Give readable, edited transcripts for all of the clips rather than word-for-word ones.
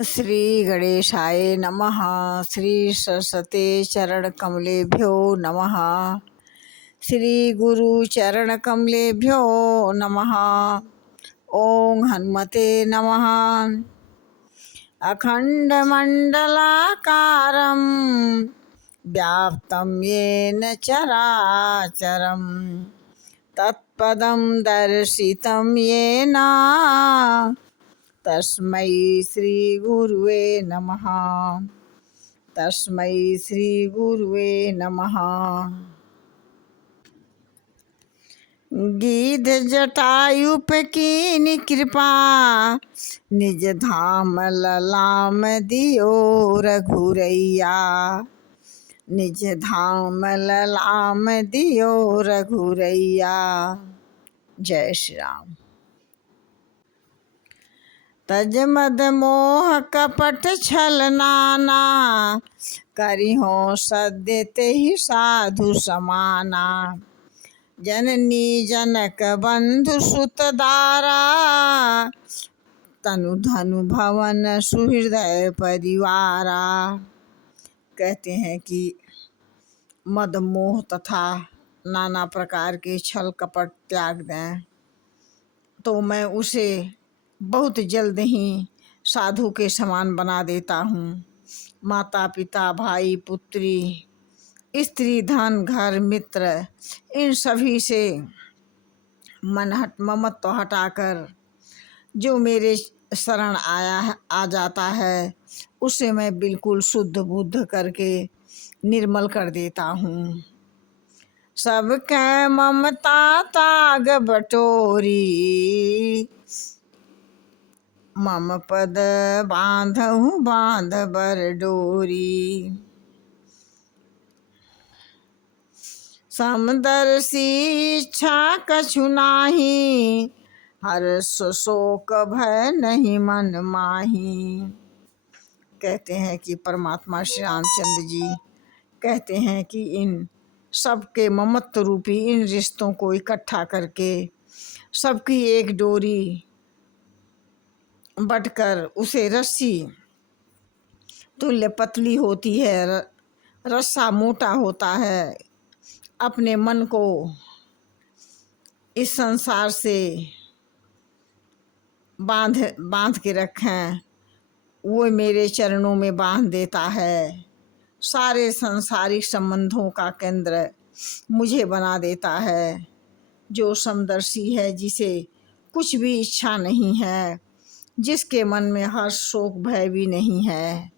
श्री गणेशाय नमः। श्री सरस्वती चरण कमलेभ्यो नमः। श्री गुरु चरण कमलेभ्यो नमः। ओम हनुमते नमः। अखंडमंडलाकारं व्याप्तं येन चराचरं तत्पदं दर्शितं येन तस्मै श्री गुरुवे नमः। तस्मै श्री गुरुवे नमः। गीध जटायुप कीनि कृपा निज धाम ललाम दियो रघुरैया। निज धाम ललाम दियो रघुरैया। जय श्री राम। तज मद मोह कपट छल नाना करिहो सद्य तेहि साधु समाना। जननी जनक बंधु सुत दारा तनु धनु भवन सुहृदय परिवारा। कहते हैं कि मद मोह तथा नाना प्रकार के छल कपट त्याग दें तो मैं उसे बहुत जल्द ही साधु के समान बना देता हूँ। माता पिता भाई पुत्री स्त्री धन घर मित्र इन सभी से ममत्व हटाकर जो मेरे शरण आ जाता है उसे मैं बिल्कुल शुद्ध बुद्ध करके निर्मल कर देता हूँ। सबके ममता ताग बटोरी मम पद बांधहु बांध बर डोरी। समदर्शी इच्छा कछु नाही हर्ष शोक भय नहीं मन माही। कहते हैं कि परमात्मा श्री रामचंद्र जी कहते हैं कि इन सबके ममत्व रूपी इन रिश्तों को इकट्ठा करके सबकी एक डोरी बटकर उसे रस्सी तुल्य पतली होती है, रस्सा मोटा होता है। अपने मन को इस संसार से बांध के रखें, वो मेरे चरणों में बांध देता है। सारे सांसारिक संबंधों का केंद्र मुझे बना देता है। जो समदर्शी है, जिसे कुछ भी इच्छा नहीं है, जिसके मन में हर्ष शोक भय भी नहीं है,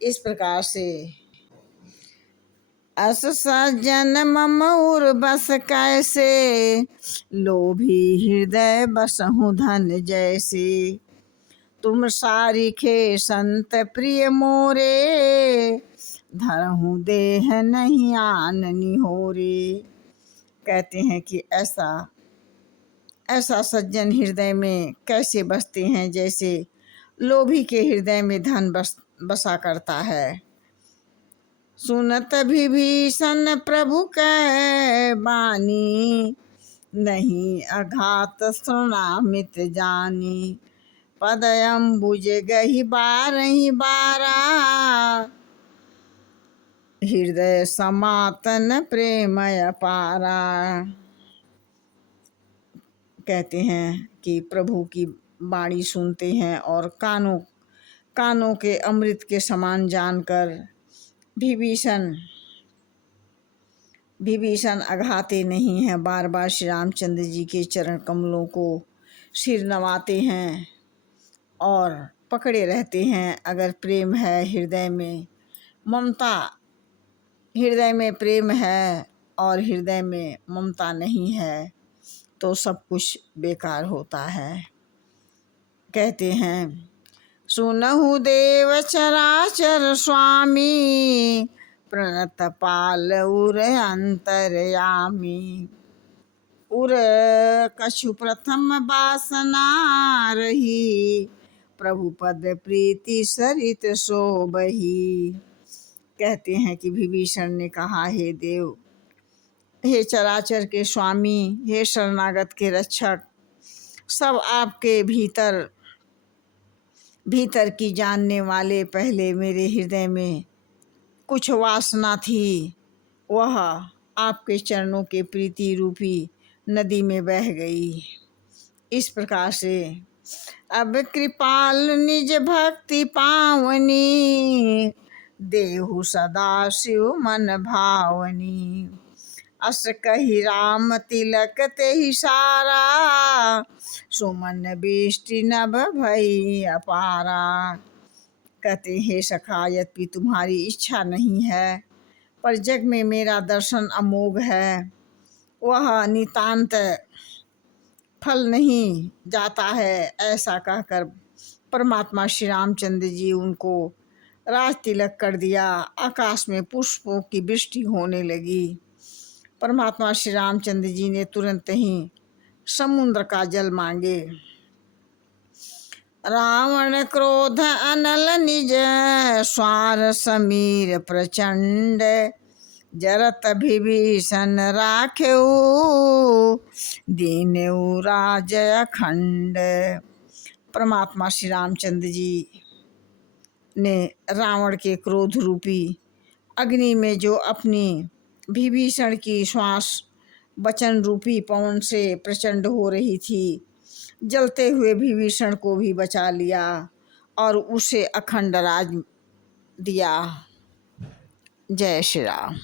इस प्रकार से अस सज्जन मम उर बस कैसे लोभी हृदय बसहु धन जैसे। तुम सारिखे संत प्रिय मोरे धरहु देह नहीं आन निहोरे। कहते हैं कि ऐसा सज्जन हृदय में कैसे बसते हैं जैसे लोभी के हृदय में धन बसा करता है। सुनत विभीषण प्रभु कै बानी नहीं अघात सुनामित जानी। पद अम्बुज गही बारही बारा हृदय समातन प्रेम अपारा। कहते हैं कि प्रभु की वाणी सुनते हैं और कानों के अमृत के समान जानकर विभीषण अघाते नहीं हैं। बार बार श्री रामचंद्र जी के चरण कमलों को सिर नवाते हैं और पकड़े रहते हैं। अगर प्रेम है हृदय में, ममता हृदय में प्रेम है और हृदय में ममता नहीं है तो सब कुछ बेकार होता है। कहते हैं सुनहु देव चराचर स्वामी प्रणत पाल उर अंतरयामी। उर कछु प्रथम वासना रही प्रभु पद प्रीति सरित शोभही। कहते हैं कि विभीषण ने कहा, हे देव, हे चराचर के स्वामी, हे शरणागत के रक्षक, सब आपके भीतर भीतर की जानने वाले, पहले मेरे हृदय में कुछ वासना थी, वह आपके चरणों के प्रीति रूपी नदी में बह गई। इस प्रकार से अब कृपाल निज भक्ति पावनी, देहु सदा शिव मन भावनी। अस कही राम तिलक ते ही सारा, सुमन बिष्टि नभ भई अपारा। कहते हे सखा, यद्यपि तुम्हारी इच्छा नहीं है, पर जग में मेरा दर्शन अमोघ है, वह नितांत फल नहीं जाता है। ऐसा कहकर परमात्मा श्री रामचंद्र जी उनको राज तिलक कर दिया। आकाश में पुष्पों की वृष्टि होने लगी। परमात्मा श्री रामचंद्र जी ने तुरंत ही समुद्र का जल मांगे। रावण क्रोध अनल निज, स्वार समीर प्रचंड, जरत विभीषण राखेऊ, दीनेऊ राज अखंड। परमात्मा श्री रामचंद्र जी ने रावण के क्रोध रूपी अग्नि में जो अपनी विभीषण की श्वास वचन रूपी पवन से प्रचंड हो रही थी, जलते हुए विभीषण को भी बचा लिया और उसे अखंड राज दिया। जय श्री राम।